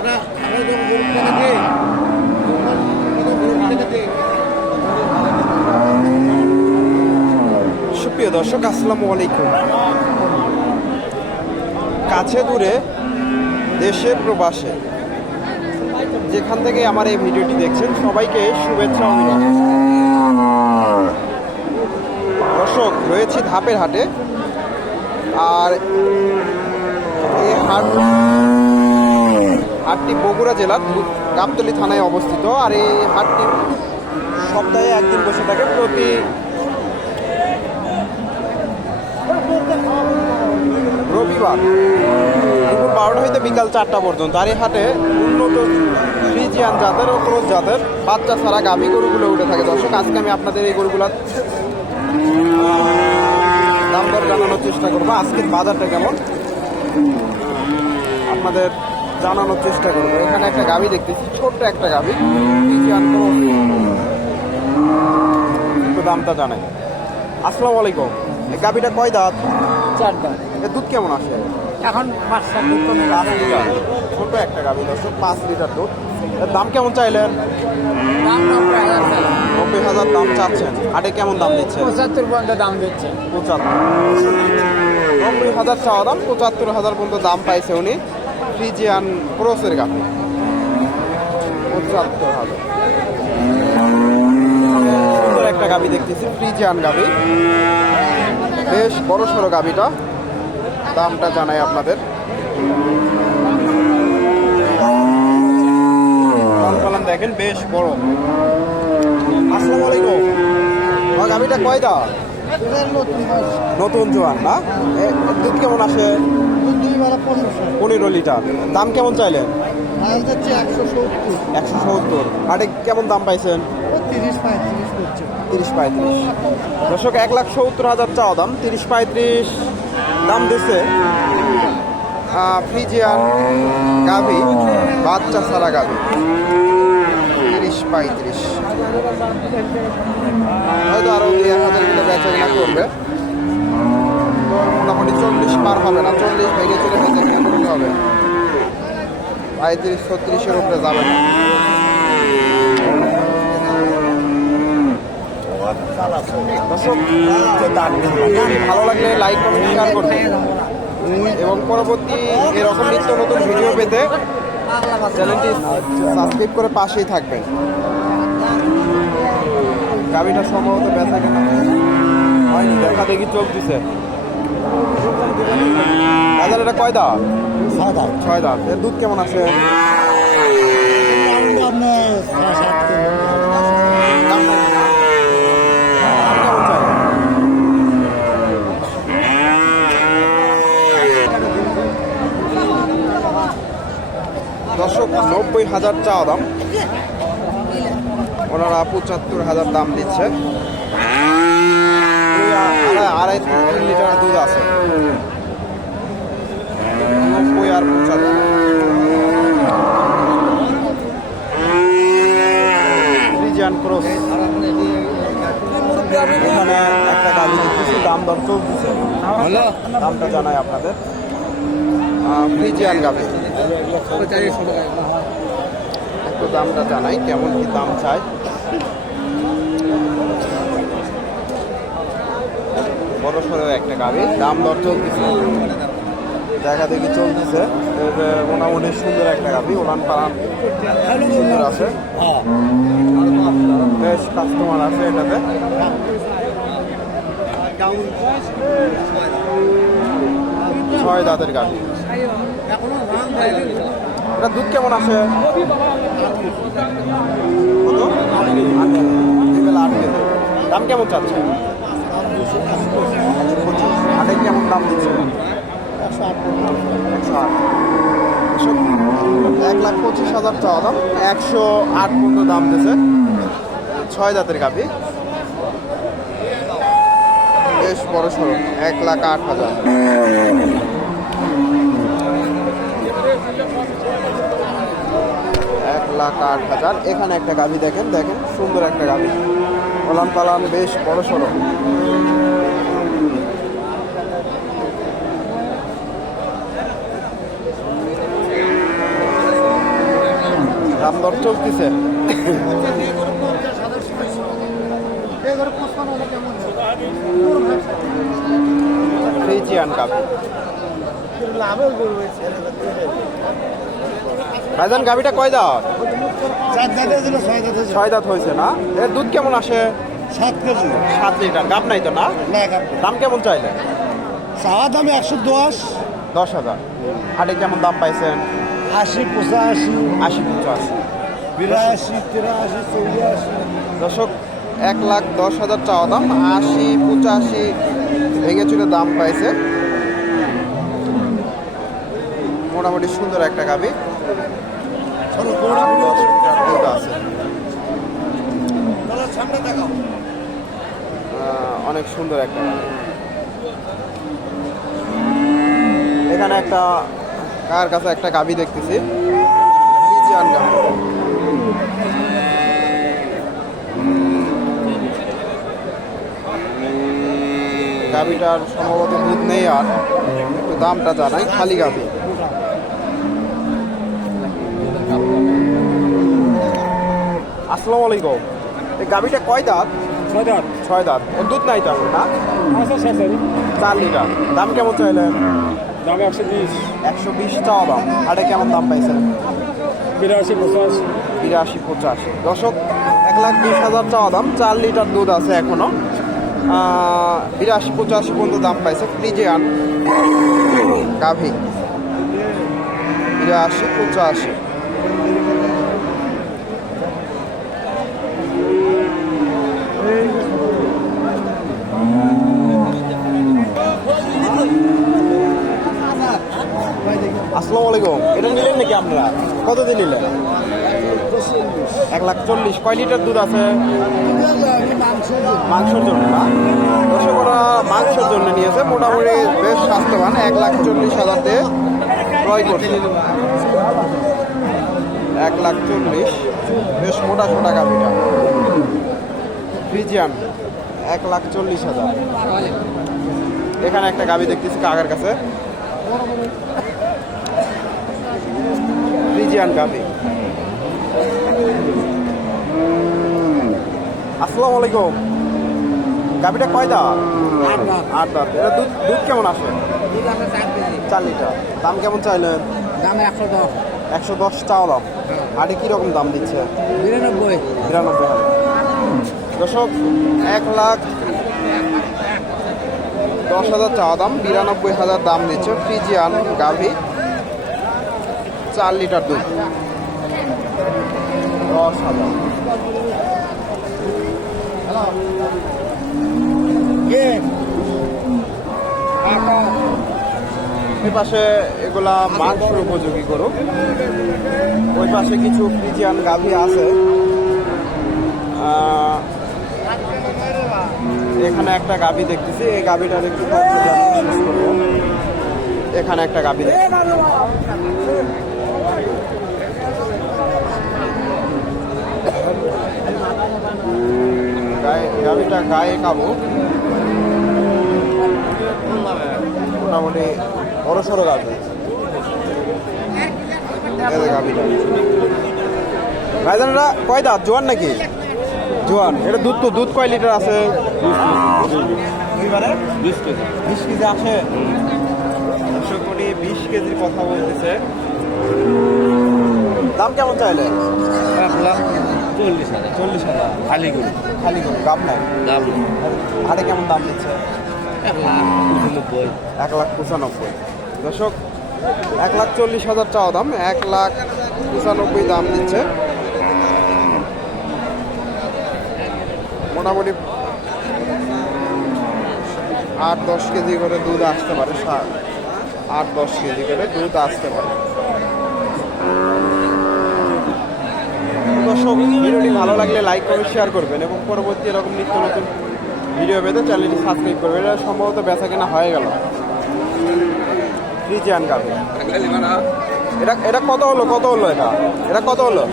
আমরা আমরা সুপ্রিয় দর্শক, আসসালামু আলাইকুম। কাছে দূরে দেশে প্রবাসে, যেখান থেকে আমার এই ভিডিওটি দেখছেন, সবাইকে শুভেচ্ছা দর্শক, রয়েছি ধাপের হাটে। আর এই হাট হাটটি বগুড়া জেলার গাবতলী থানায় অবস্থিত। আর এই হাটটি সপ্তাহে একদিন বসে থাকে, প্রতি রবিবার দুপুর বারোটা হইতে বিকাল চারটা পর্যন্ত। আর এই হাটে উন্নত ফ্রিজিয়ান জাতের ও ক্রোজ জাতের বাচ্চা ছাড়া গাভী গরুগুলো উঠে থাকে। দর্শক, আজকে আমি আপনাদের এই গরুগুলোর দাম দর জানানোর চেষ্টা করব। আজকের বাজারটা কেমন? আপনাদের জানানোর চেষ্টা করব। এখানে একটা গাভী দেখতেছি ছোট্ট একটা গাভী। ফ্রিজিয়ান একটু দামটা জানাই। আসসালামু আলাইকুম। এই গাভীটা কয় দাঁত? চারটা এর দুধ কেমন আসে? এখন পাঁচ লিটার ছোট একটা গাভী দর্শক পাঁচ লিটার দুধ। এর দাম কেমন চাইলেন? নব্বই হাজার দাম চাচ্ছেন। হাটে কেমন দাম দিচ্ছেন? পঁচাত্তর পর্যন্ত দাম দিচ্ছে। পঁচাত্তর। নব্বই হাজার চাওয়া দাম পঁচাত্তর হাজার পর্যন্ত দাম পাইছে উনি। ফ্রিজিয়ান ক্রোসের গাভী। পঁচাত্তর হাজার একটা গাভী দেখতেছি ফ্রিজিয়ান গাভী। বেশ বড় সড়ো গাভীটা। দামটা জানাই আপনাদের। পালন দেখেন বেশ বড়। আসসালামু আলাইকুম। আমার গাভীটা কয় দাঁত? নতুন জোয়ান না? দুধ কেমন আসে? পনেরো লিটার। দাম কেমন চাইলেন? একশো সত্তর। হাটে কেমন দাম পাইছেন? তিরিশ পঁয়ত্রিশ তিরিশ পঁয়ত্রিশ। দর্শক এক লাখ সত্তর হাজার চাওয়া দাম তিরিশ পঁয়ত্রিশ দাম দিছে। ফ্রিজিয়ান গাভি বাচ্চা সারা গাভি। তিরিশ পঁয়ত্রিশ। হয়তো আরও দুই এক হাজার কিলো বেচা কিনা করবে। মোটামুটি চল্লিশ পার হবে না, চল্লিশ ভেঙে চলে করতে হবে। পঁয়ত্রিশ, ছত্রিশের উপরে যাবে ভালো লাগলে লাইক কমেন্ট শেয়ার করবেন এবং পরবর্তী এরকম নিত্য নতুন ভিডিও পেতে চ্যানেলটি সাবস্ক্রাইব করে পাশেই থাকবেন। গাড়িটা সম্ভবত ব্যথা কেন? দেখা দেখি চলতেছে বাজার এটা কয় দাম সাদা ছয় দাম এর দুধ কেমন আছে? দর্শক নব্বই হাজার চাওয়া দাম। ওনারা পঁচাত্তর হাজার দাম দিচ্ছে। আড়াই আড়াই তিন লিটার দুধ আছে। নব্বই আর পঁচাত্তর। ফ্রিজিয়ান ক্রস এখানে একটা গাড়ি দেখতেছি দাম দর চলতেছে। দামটা জানাই আপনাদের। ফ্রিজিয়ান গাবে একটু দামটা জানাই কেমন কি দাম চাই? বড় সড়ো একটা গাড়ি। দাম দর চলতেছে। দেখা দেখি চলতেছে। মোটামুটি সুন্দর একটা গাড়ি ওলান পালান সুন্দর আছে। বেশ কাস্টমার আছে এটাতে। ছয় দাঁতের গাড়ি। এটা দুধ কেমন আছে? দাম কেমন চাচ্ছে পঁচিশ আটে কেমন দাম দিচ্ছে? একশো আট এক লাখ পঁচিশ হাজার চাওয়া দাম, একশো আট পর্যন্ত দাম দিচ্ছে ছয় জাতের গাভি। বেশ বড় সড়ো এক লাখ আট হাজার। এক লাখ আট হাজার। এখানে একটা গাভি দেখেন দেখেন, সুন্দর একটা গাভি। ওলান পালান বেশ বড় সড়ো। দাম দর চলতেছে। ভাইজান গাভিটা কয় দাঁত ছয় দাঁত হয়েছে না? এর দুধ কেমন আসে? সাত কেজি। সাত লিটার। গাব নাই তো না? দাম কেমন চাইলে? চা দামে একশো দশ। দশ হাজার। হাটে কেমন দাম পাইছেন? আশি পঁচাশি। আশি পঞ্চাশি বিরাশি তিরাশি চৌরাশি। দর্শক এক লাখ দশ হাজার চাওয়া দাম। আশি পঁচাশি ভেঙে চুরে দাম পাইছে। মোটামুটি সুন্দর একটা গাবি। অনেক সুন্দর একটা। এখানে একটা কার কাছে একটা গাবি দেখতেছি ফ্রিজিয়ান গাভী। গাভিটার সম্ভবত দুধ নেই আর একটু দামটা জানাই খালি গাভি আসসালামু আলাইকুম। এই গাভিটা কয় দাঁত? ছয় দাঁত। ছয় দাঁত। ওর দুধ নাই তেমন না? চার লিটার। দাম কেমন চাইলেন? দামে একশো বিশ। একশো বিশ চাওয়া দাম। আরে কেমন দাম পাইছেন? বিরাশি পঁচাশি। বিরাশি পঁচাশি। দশক এক লাখ বিশ হাজার চাওয়া দাম। চার লিটার দুধ আছে এখনও। বিরাশি পঁচাশি পর্যন্ত দাম পাইছে ফ্রিজিয়ান। গাভি। বিরাশি পঁচাশি। আসসালামু আলাইকুম। এটা নিলেন নাকি আপনারা? কত দিন নিলেন? এক লাখ চল্লিশ কয় লিটার দুধ আছে? মাংসের জন্য না? ওরা মাংসের জন্য নিয়েছে। মোটামুটি বেশ স্বাস্থ্যবান। এক লাখ চল্লিশ হাজার দিয়ে ক্রয় করছে। এক লাখ চল্লিশ বেশ মোটা সোটা গাভিটা। ফ্রিজিয়ান। এক লাখ চল্লিশ হাজার। এখানে একটা গাভি দেখতেছি কাকার কাছে। ফ্রিজিয়ান গাভি আসসালামু আলাইকুম। গাভিটা কয় দাঁত। আট দাঁত। এটা দুধ দুধ কেমন আসে? চার লিটার। দাম কেমন চাইলেন? দামে একশো দশ। একশো দশ চাও দাম। আটে কীরকম দাম দিচ্ছে? বিরানব্বই। বিরানব্বই হাজার। দর্শক এক লাখ দশ হাজার চাওয়া দাম। বিরানব্বই হাজার দাম দিচ্ছে ফ্রিজিয়ান গাভি। চার লিটার দুধ। এই পাশে এগুলা মাংসের উপযোগী করো ওই পাশে কিছু ফ্রিজিয়ান গাভি আছে। এখানে একটা গাভী দেখতেছি। এই গাভিটার একটু। এখানে একটা গাভী দেখতেছি। গায়ে গাভিটা গায়ে কাবো। মোটামুটি বড় সড়ো গাভি গাভিটা ভাইজানরা কয় দাঁত? জোয়ান নাকি? জোয়ান। এটা দুধ তো দুধ কয় লিটার আছে? বিশ কেজি। বিশ কেজি আসে একশো কোটি বিশ কেজির কথা বলতেছে। দাম কেমন চাইলে? এক লাখ চল্লিশ হাজার। চল্লিশ হাজার। খালি গরু খালি গাব নাই দাম আরে কেমন দাম দিচ্ছে? এক লাখ পঁচানব্বই। এক লাখ পঁচানব্বই। দর্শক এক লাখ চল্লিশ হাজার চাওয়া দাম এক লাখ পঁচানব্বই দাম দিচ্ছে। মোটামুটি আট দশ কেজি করে দুধ আসতে পারে সা- আট দশ কেজি করে দুধ আসতে পারে। দর্শক, ভিডিওটি ভালো লাগলে লাইক কমেন্ট শেয়ার করবেন এবং পরবর্তী এরকম নিত্য নতুন ভিডিও পেতে চ্যানেলটি সাবস্ক্রাইব করবেন। এটা সম্ভবত বেচা কেনা হয়ে গেল। ফ্রিজিয়ান গাভি। এটা এটা কত হলো কত হলো এটা? এটা কত হলো?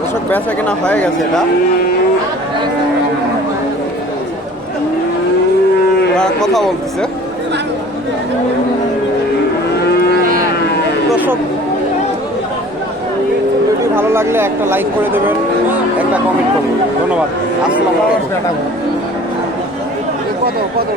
দর্শক, বেচা কেনা হয়ে গেছে এটা। কথা বলতেছে দর্শক ভিডিওটি ভালো লাগলে একটা লাইক করে দেবেন একটা কমেন্ট করবেন। ধন্যবাদ। আসসালামু কত কত?